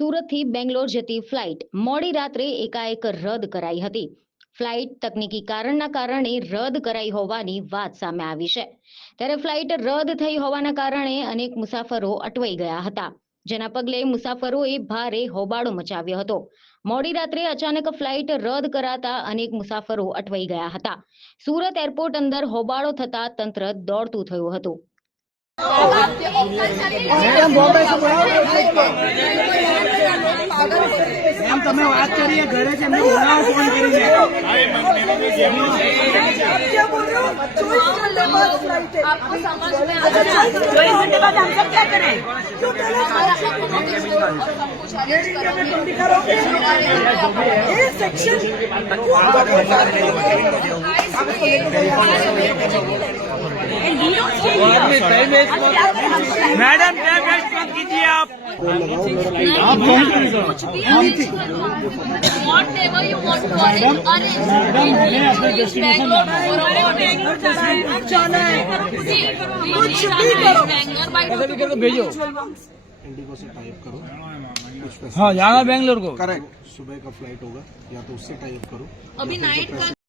સુરતથી બેંગ્લોર જતી ફ્લાઇટ મોડી રાત્રે એકાએક રદ કરાઈ હતી. ફ્લાઇટ તકનીકી કારણના કારણે રદ કરાઈ હોવાની વાત સામે આવી છે. ત્યારે ફ્લાઇટ રદ થઈ હોવાના કારણે અનેક મુસાફરો અટવાઈ ગયા હતા, જેના પગલે મુસાફરોએ ભારે હોબાળો મચાવ્યો હતો. મોડી રાત્રે અચાનક ફ્લાઇટ રદ કરાતા અનેક મુસાફરો અટવાઈ ગયા હતા. સુરત એરપોર્ટ અંદર હોબાળો થતા તંત્ર દોડતું થયું હતું. मैडम बॉम्बे से मैम તમે વાત કરીએ ઘરે છે એમને બોલાવો ફોन કરીને क्या बोल रहे हो 24 घंटे बाद फ्लाइट है आपको समझ में आ रहा है 24 घंटे बाद हम सब क्या करें क्यों ये सेक्शन मैडम टाइम वेस्ट मत कीजिए आप Whatever you want to arrange, भेजो इंडिगो से टाइप करो कुछ हाँ जाना बेंगलोर को करेक्ट सुबह का फ्लाइट होगा या तो उससे टाइप करो अभी नाइट का